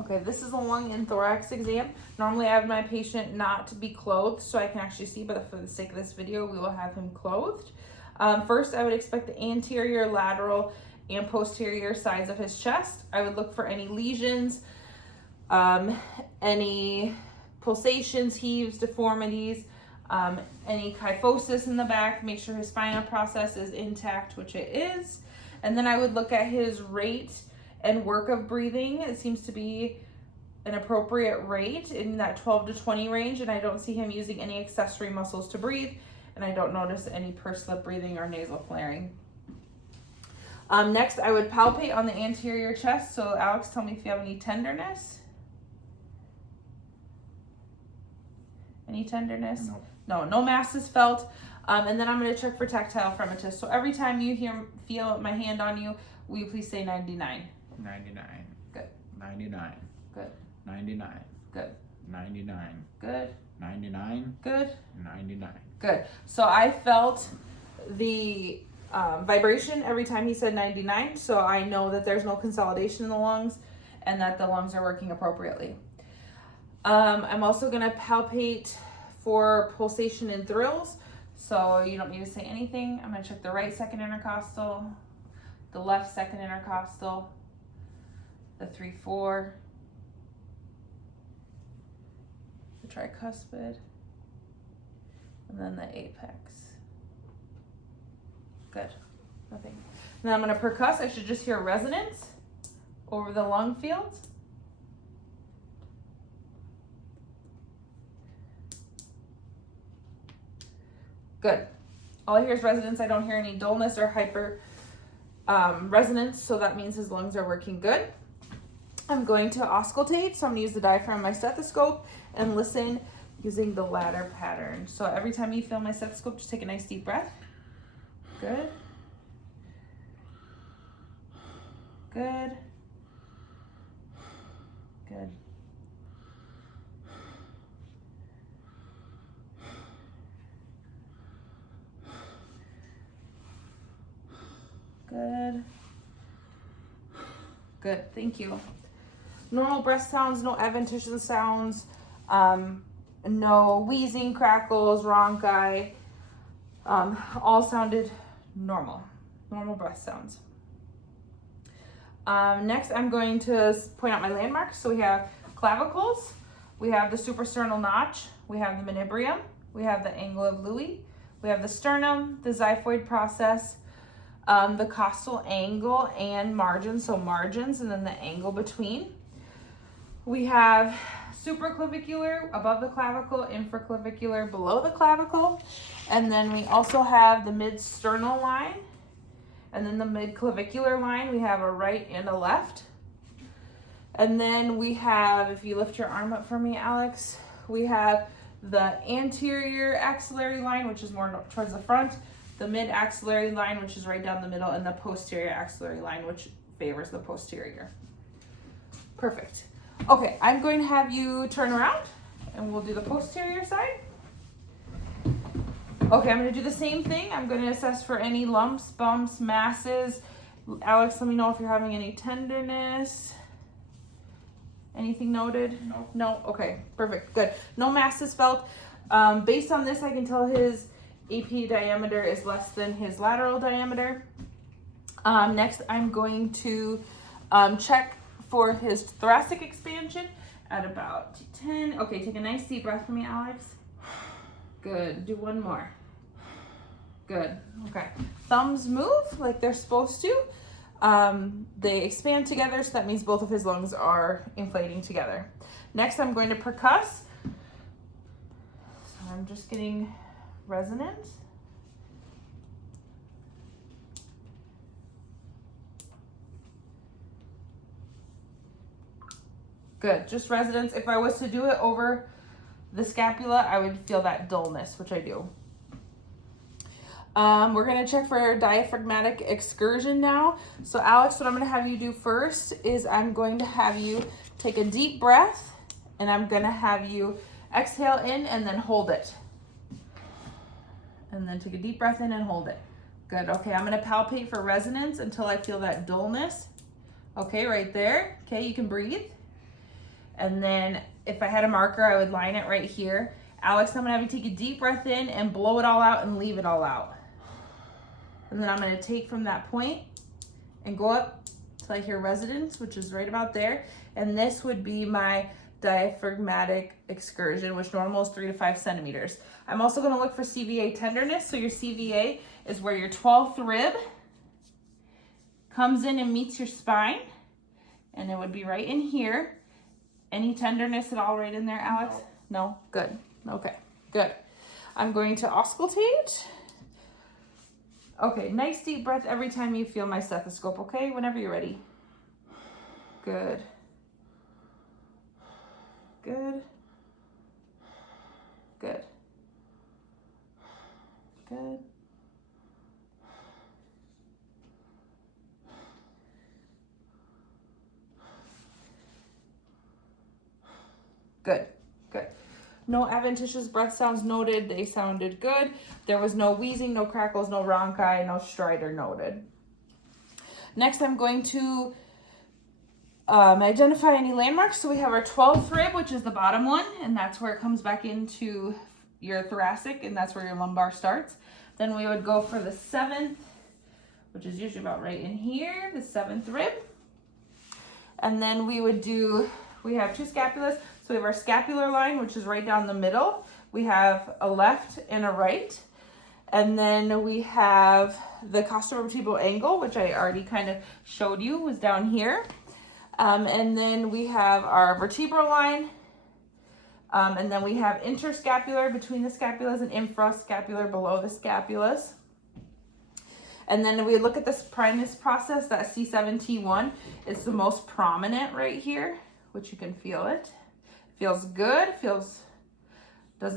Okay, this is a lung and thorax exam. Normally I have my patient not to be clothed so I can actually see, but for the sake of this video, we will have him clothed. First, I would expect the anterior, lateral, and posterior sides of his chest. I would look for any lesions, any pulsations, heaves, deformities, any kyphosis in the back. Make sure his spinal process is intact, which it is. And then I would look at his rate and work of breathing. It seems to be an appropriate rate in that 12 to 20 range, and I don't see him using any accessory muscles to breathe, and I don't notice any pursed lip breathing or nasal flaring. Next, I would palpate on the anterior chest. So Alex, tell me if you have any tenderness. Any tenderness? No mass is felt. And then I'm going to check for tactile fremitus. So every time you feel my hand on you, will you please say 99? 99. Good. 99. Good. 99. Good. 99. Good. 99. Good. 99. Good. So I felt the vibration every time he said 99. So I know that there's no consolidation in the lungs and that the lungs are working appropriately. I'm also going to palpate for pulsation and thrills. So you don't need to say anything. I'm going to check the right second intercostal, the left second intercostal, the 3-4, the tricuspid, and then the apex. Good. Nothing. Now I'm going to percuss. I should just hear resonance over the lung field. Good. All I hear is resonance. I don't hear any dullness or hyper resonance, so that means his lungs are working good. I'm going to auscultate, so I'm going to use the diaphragm of my stethoscope and listen using the ladder pattern. So every time you feel my stethoscope, just take a nice deep breath. Good. Good. Good. Good. Good, thank you. Normal breath sounds, no adventitious sounds, no wheezing, crackles, rhonchi, all sounded normal breath sounds. Next, I'm going to point out my landmarks. So we have clavicles, we have the suprasternal notch, we have the manubrium, we have the angle of Louis, we have the sternum, the xiphoid process, the costal angle and margin, so margins, and then the angle between. We have supraclavicular above the clavicle, infraclavicular below the clavicle, and then we also have the mid-sternal line, and then the mid-clavicular line. We have a right and a left. And then we have, if you lift your arm up for me, Alex, we have the anterior axillary line, which is more towards the front, the mid-axillary line, which is right down the middle, and the posterior axillary line, which favors the posterior. Perfect. Okay, I'm going to have you turn around, and we'll do the posterior side. Okay, I'm going to do the same thing. I'm going to assess for any lumps, bumps, masses. Alex, let me know if you're having any tenderness. Anything noted? Nope. No? Okay, perfect, good. No masses felt. Based on this, I can tell his AP diameter is less than his lateral diameter. Next, I'm going to check for his thoracic expansion at about 10. Okay, take a nice deep breath for me, Alex. Good. Do one more. Good. Okay. Thumbs move like they're supposed to. They expand together, so that means both of his lungs are inflating together. Next, I'm going to percuss. So I'm just getting resonance. Good, just resonance. If I was to do it over the scapula, I would feel that dullness, which I do. We're gonna check for diaphragmatic excursion now. So Alex, what I'm gonna have you do first is I'm going to have you take a deep breath, and I'm gonna have you exhale in and then hold it. And then take a deep breath in and hold it. Good, okay, I'm gonna palpate for resonance until I feel that dullness. Okay, right there. Okay, you can breathe. And then if I had a marker, I would line it right here. Alex, I'm gonna have you take a deep breath in and blow it all out and leave it all out. And then I'm gonna take from that point and go up till I hear resonance, which is right about there. And this would be my diaphragmatic excursion, which normal is 3 to 5 centimeters. I'm also gonna look for CVA tenderness. So your CVA is where your 12th rib comes in and meets your spine. And it would be right in here. Any tenderness at all right in there, Alex? No? Good. Okay, good. I'm going to auscultate. Okay, nice deep breath every time you feel my stethoscope, okay? Whenever you're ready. Good. Good. Good. Good. Good. Good. No adventitious breath sounds noted. They sounded good. There was no wheezing, no crackles, no rhonchi, no stridor noted. Next, I'm going to identify any landmarks. So we have our 12th rib, which is the bottom one, and that's where it comes back into your thoracic, and that's where your lumbar starts. Then we would go for the 7th, which is usually about right in here, the 7th rib. And then we have 2 scapulas. So we have our scapular line, which is right down the middle. We have a left and a right. And then we have the costovertebral angle, which I already kind of showed you was down here. And then we have our vertebral line. And then we have interscapular between the scapulas and infrascapular below the scapulas. And then we look at this primus process, that C7T1. It's the most prominent right here, which you can feel it. Feels good, feels